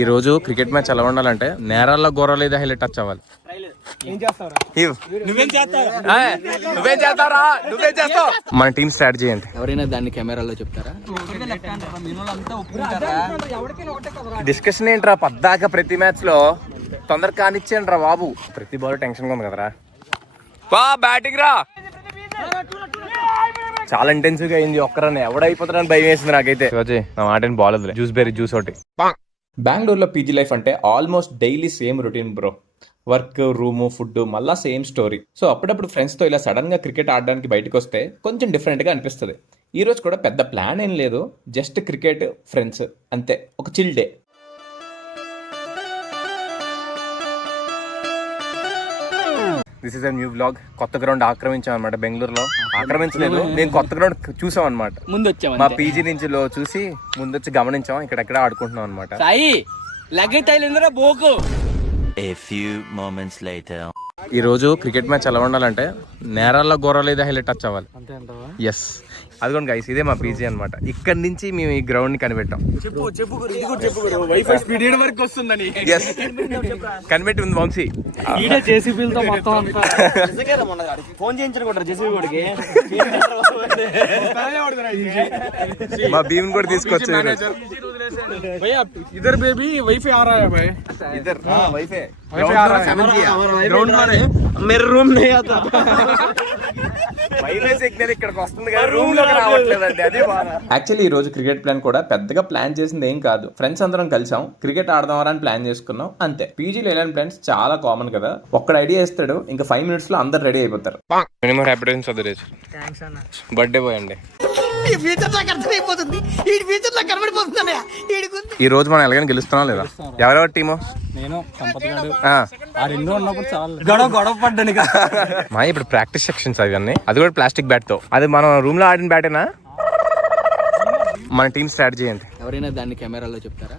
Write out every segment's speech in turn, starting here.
ఈ రోజు cricket match ఎలా ఉండాలంటే నేరాల్లో గోరలు ఏదో హైలైట్ టచ్ అవ్వాలి. మన టీం స్ట్రాటజీ ఏంటి? ఎవరైనా దాన్ని కెమెరాలో చెప్తారా? డిస్కషన్ ఏంట్రా పద్దాక ప్రతి మ్యాచ్ లో తొందర కానిచ్చేయండి రా బాబు. ప్రతి బాల్ టెన్షన్ గా ఉంది కదరా. బ్యాటింగ్ రా చాలా ఇంటెన్సివ్ గా అయింది. ఒక్కరని ఎవడైపోతారని భయం వేసింది నాకైతే. నా మాట బాల్ వదిలే జ్యూస్ బెర్రీ జ్యూస్ ఒకటి. బెంగళూరులో పీజీ లైఫ్ అంటే almost daily same routine bro. Work, room, food మళ్ళా సేమ్ స్టోరీ. సో అప్పుడప్పుడు ఫ్రెండ్స్తో ఇలా సడన్ గా క్రికెట్ ఆడడానికి బయటకు వస్తే కొంచెం డిఫరెంట్ గా అనిపిస్తుంది. ఈ రోజు కూడా పెద్ద ప్లాన్ ఏం లేదు, జస్ట్ క్రికెట్, ఫ్రెండ్స్ అంతే. ఒక chill day. This is a new vlog. కొత్త గ్రౌండ్ ఆక్రమించాం అనమాట బెంగళూరులో. ఆక్రమించలేదు, నేను కొత్త గ్రౌండ్ చూసాం అనమాట. ముందు వచ్చాం మా పీజీ నుంచి చూసి ముందొచ్చి గమనించాం. ఇక్కడెక్కడ ఆడుకుంటున్నాం అనమాట. ఈ రోజు క్రికెట్ మ్యాచ్ ఎలా ఉండాలంటే నేరాల్లో గోరలు ఏదో హైలైట్ టచ్ అవ్వాలి. ఎస్, అదిగోండి గైస్, ఇదే మా పీజీ అనమాట. ఇక్కడ నుంచి మేము ఈ గ్రౌండ్ ని కనిపెట్టాం. కనిపెట్టి ఉంది వంశీ. మా భీమ్ కూడా తీసుకొచ్చి इधर बेबी वाईफाई आ रहा है भाई. इधर वाईफाई ग्राउंड में मेरे रूम नहीं आता. వైఫై సిగ్నల్ ఇక్కడికి వస్తుంది కదా, రూమ్ లోకి రావట్లేదండి. అదే బాధ. యాక్చువల్లీ ఈ రోజు క్రికెట్ ప్లాన్ కూడా పెద్దగా ప్లాన్ చేసింది ఏం కాదు. ఫ్రెండ్స్ అందరం కలిసాం, క్రికెట్ ఆడదాం అని ప్లాన్ చేసుకున్నాం అంతే. పీజీలో ఇలాంటి ప్లాన్స్ చాలా కామన్ కదా. ఒక్కడ ఐడియా ఇస్తాడు, ఇంకా 5 minutes లో అందరు రెడీ అయిపోతారు. Minimum happy returns of the day. Birthday boy అండి. ఈ రోజు మనం ఎలాగైనా గెలుస్తున్నాం లేదా? ఎవరెవరి టీము? నేను సంపత్ గారు ఆ రెండు ఉన్నప్పుడు చాలా గొడవ పడ్డాను. మా ఇప్పుడు ప్రాక్టీస్ సెక్షన్స్ అవన్నీ, అది కూడా ప్లాస్టిక్ బ్యాట్ తో. అది మనం రూమ్ లో ఆడిన బ్యాటేనా? మన టీం స్ట్రాటజీ ఏంటి? ఎవరైనా దాన్ని కెమెరాలో చెప్తారా?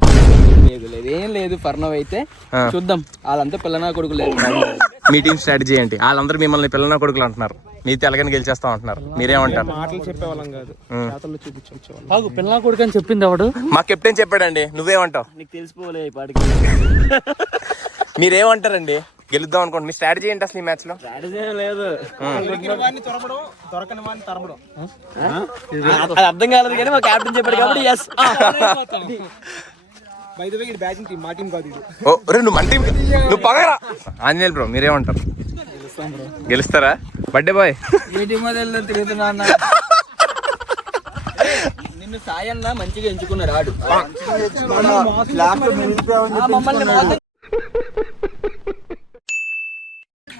లేదు ఏం లేదు. ఫర్నవ్ అయితే చూద్దాం. వాళ్ళంతా పిల్లనా కొడుకు లేదు. మీ టీం స్ట్రాటజీ ఏంటి? వాళ్ళందరూ మిమ్మల్ని పిల్లనా కొడుకులు అంటున్నారు, నీతో ఎలాగైనా గెలిచేస్తాం అంటున్నారు. మీరేమంటారు? మాటలు చెప్పేవాళ్ళం కాదు, చేతల్లో చూపించేవాళ్ళం. పిల్లనా కొడుకు అని చెప్పింది ఎవడు? మా కెప్టెన్ చెప్పాడండి. నువ్వేమంటావు? నీకు తెలిసిపోలే పాటికి. మీరేమంటారండి? గెలుద్దాం అనుకోండి. మీ స్ట్రాటజీ ఏంటి అసలు ఈ మ్యాచ్ లో? లేదు అర్థం కాలేదు కానీ మా కెప్టెన్ చెప్పాడు కాబట్టి ఎస్. బై ది వే ఇది బ్యాటింగ్ టీం, మా టీం కాదు ఇది. ఓ రే, నువ్వు మన టీం, నువ్వు పగరా. ఆంజనేయులు బ్రో మీరేమంటారు? గెలుస్తారా? Birthday boy. ఏ టీం తిరుగుతున్నా అన్న. నిన్ను సాయన్న మంచిగా ఎంచుకున్నాడు ఆడు.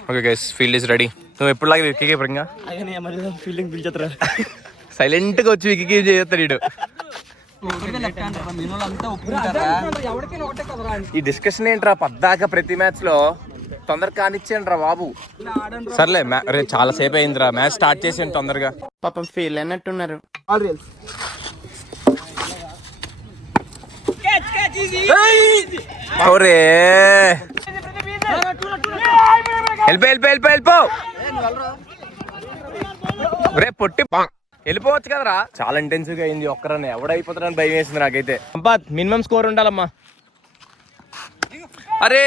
Okay guys, field is ready. నువ్వు ఎప్పుడులాగా విక్కీ కీపర్ ఇంకా ఫీల్డింగ్ పిలిచేస్తారా? సైలెంట్ గా వచ్చి విక్కీ కీప్ చేస్తాడు వీడు. ఈ డిస్కషన్ ఏంట్రా పద్దాక ప్రతి మ్యాచ్ లో తొందర కానిచ్చేయండి రా బాబు. సర్లే చాలా సేపు అయిందిరా, మ్యాచ్ స్టార్ట్ చేసేయండి తొందరగా. పాపం ఫీల్ అయినట్టున్నారు. వెళ్ళిపో రే పొట్టి, వెళ్ళిపోవచ్చు కదరా. చాలా ఇంటెన్సివ్ గా అయింది. ఒక్కరని ఎవడైపోతారని భయం వేసింది నాకైతే. సంపాత్ మినిమం స్కోర్ ఉండాలమ్మా. అరే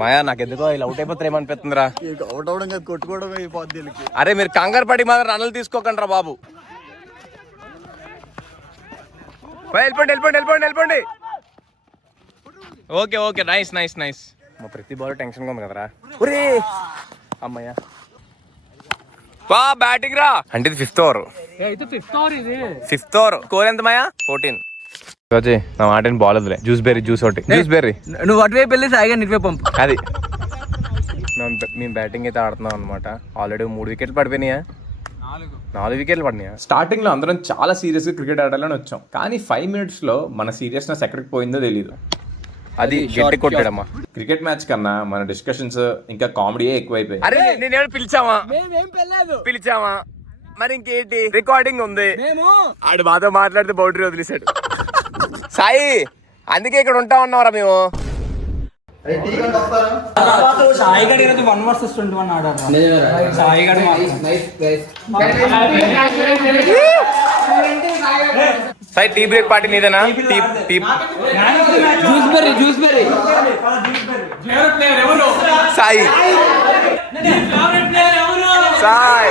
మాయా, నాకెందుకో ఇలా అవుట్ అయిపోతారేమనిపిస్తుందిరా. అవుట్ అవడం కాదు, కొట్టుకోవడం అయిపోద్ది. అరే మీరు కంగారు పడి మాత్రం రన్నులు తీసుకోకండి రా బాబు. వెళ్ళిపోండి. Okay nice. మా ప్రతి బాల్ టెన్షన్ గా ఉంది కదరా. ఒరే అమ్మయ్యా, బ్యాటింగ్ రా. అంటే ఇది 5th over. Fifth over. Score ఎంత మాయా? 14. నా మాట బాల్ వదిలే జ్యూస్ బెర్రీ జ్యూస్ ఒకటి. జ్యూస్ బెర్రీ నువ్వు అటువైపు వెళ్ళి సాయిగా నిటువైపు పంపు. అది మేము బ్యాటింగ్ అయితే ఆడుతున్నాం అనమాట. ఆల్రెడీ 3 వికెట్లు పడిపోయినాయా? 4 వికెట్లు పడినాయా? స్టార్టింగ్ లో అందరం చాలా సీరియస్ గా క్రికెట్ ఆడాలని వచ్చాం, కానీ 5 minutes లో మన సీరియస్నెస్ ఎక్కడికి పోయిందో తెలియదు. అది గట్టి కొట్టాడమ్మా. క్రికెట్ మ్యాచ్ కన్నా మన డిస్కషన్స్ ఇంకా కామెడీయే ఎక్కువైపోయాయి. అరే నేను పిలిచామా మరి ఇంకేంటి? రికార్డింగ్ ఉంది. ఆడు మాతో మాట్లాడితే బౌండరీ వదిలేశాడు. సాయి, అందుకే ఇక్కడ ఉంటా ఉన్నారా మేము. సాయి గడి 1 versus 21 ఆడారు. సాయి గడి సాయి టీ బ్రేక్ పార్టీ నీదేనా? Tea juice berry Sai Sai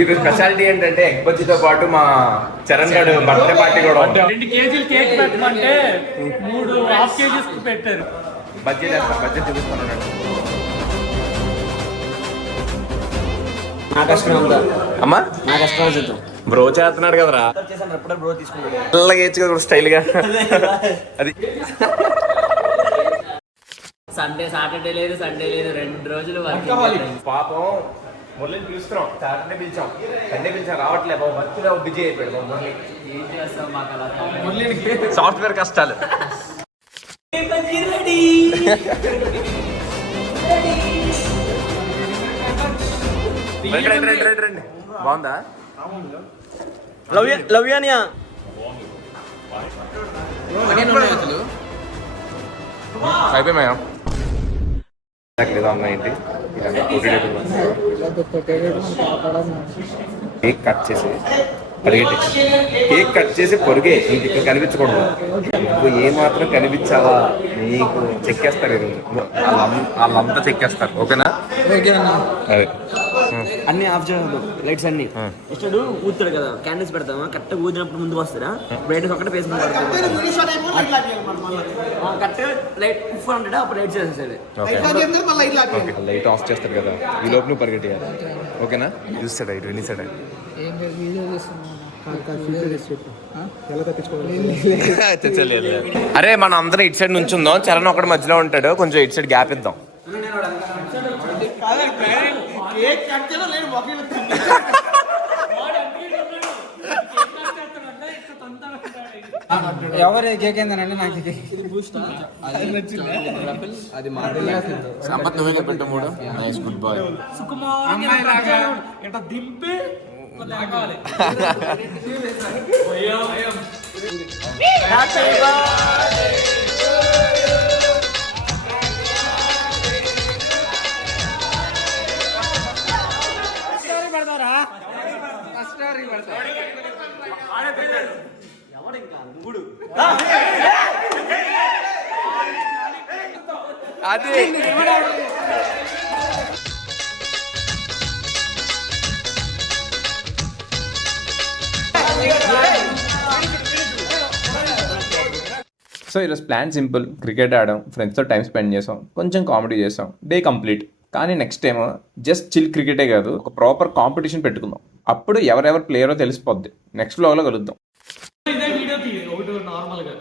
ఇప్పుడు స్పెషాలిటీ ఏంటంటే ఎగ్ బజ్జీతో పాటు మా చరణ్ గారు బర్త్డే పార్టీ కూడా ఉంది. 2 కేజీలు కేక్ పెట్టమంటే 3 హాఫ్ కేజీస్ పెట్టారు. బజ్జీ చేస్తా, బజ్జీ చూపిస్తున్నాను. నా కష్టం ఉందా అమ్మా నా కష్టం చూద్దాం. బ్రో చేస్తున్నాడు కదరా, ఎప్పుడే బ్రో తీసుకున్నాడు పిల్లగా ఏచ్చు కదా స్టైల్ గా. అది సాటర్డే లేదు సండే లేదు 2 రోజులు పాపం మురళిని పిలుస్తున్నాం. సాటర్డే పిలిచాం, సండే పిలిచాం, రావట్లే బాబు. వర్క్లో బిజీ అయిపోయాడు బాబు మురళి. మురళికి సాఫ్ట్వేర్ కష్టాలు. రండి. బాగుందా? లవ్యానియా అయిపోయా లేదా అమ్మ ఏంటి కేక్ కట్ చేసి పరిగెట్టి కేక్ కట్ చేసి పొరిగే నీకు ఇక్కడ కనిపించకూడదు. నువ్వు ఏమాత్రం కనిపించావా నీకు చెక్కేస్తారు ఈరోజు. వాళ్ళంతా చెక్కేస్తారు. ఓకేనా? అదే అన్ని ఆఫ్ చేయదు లైట్స్ అన్ని ఇస్తాడు. ఊతాడు కదా క్యాండిల్స్ పెడతామా కరెక్ట్ ఊదినప్పుడు ముందుకు వస్తారా బ్రైట్నెస్ ఒకటే ఫేస్ కరెక్ట్ లైట్ ఉఫ్ అంటాడు అప్పుడు లైట్ చేసేసాడు. లైట్ ఆఫ్ చేస్తారు కదా ఈ లోపు నువ్వు పరిగెట్టాలి. ఓకేనా? చూస్తాడు ఇటు వెళ్ళిస్తాడు. అరే మనం అందరం ఇటు సైడ్ నుంచి ఉందాం. చరణ్ ఒకటి మధ్యలో ఉంటాడు, కొంచెం ఇటు సైడ్ గ్యాప్ ఇద్దాం. ఎవరు కేక్ ఏందనండి నాకు అది సంపత్ నువ్వే పెట్టు మూడు నైస్ గుడ్ బాయ్ దింపి అది సో ఈరోజు ప్లాన్ సింపుల్. క్రికెట్ ఆడాం, ఫ్రెండ్స్తో టైం స్పెండ్ చేసాం, కొంచెం కామెడీ చేసాం, డే కంప్లీట్. కానీ నెక్స్ట్ టైం జస్ట్ చిల్ క్రికెటే కాదు, ఒక ప్రాపర్ కాంపిటీషన్ పెట్టుకుందాం. అప్పుడు ఎవరెవరు ప్లేయరో తెలిసిపోద్ది. నెక్స్ట్ వ్లాగ్లో కలుద్దాం. ఇదే వీడియో ఒకటి నార్మల్ గా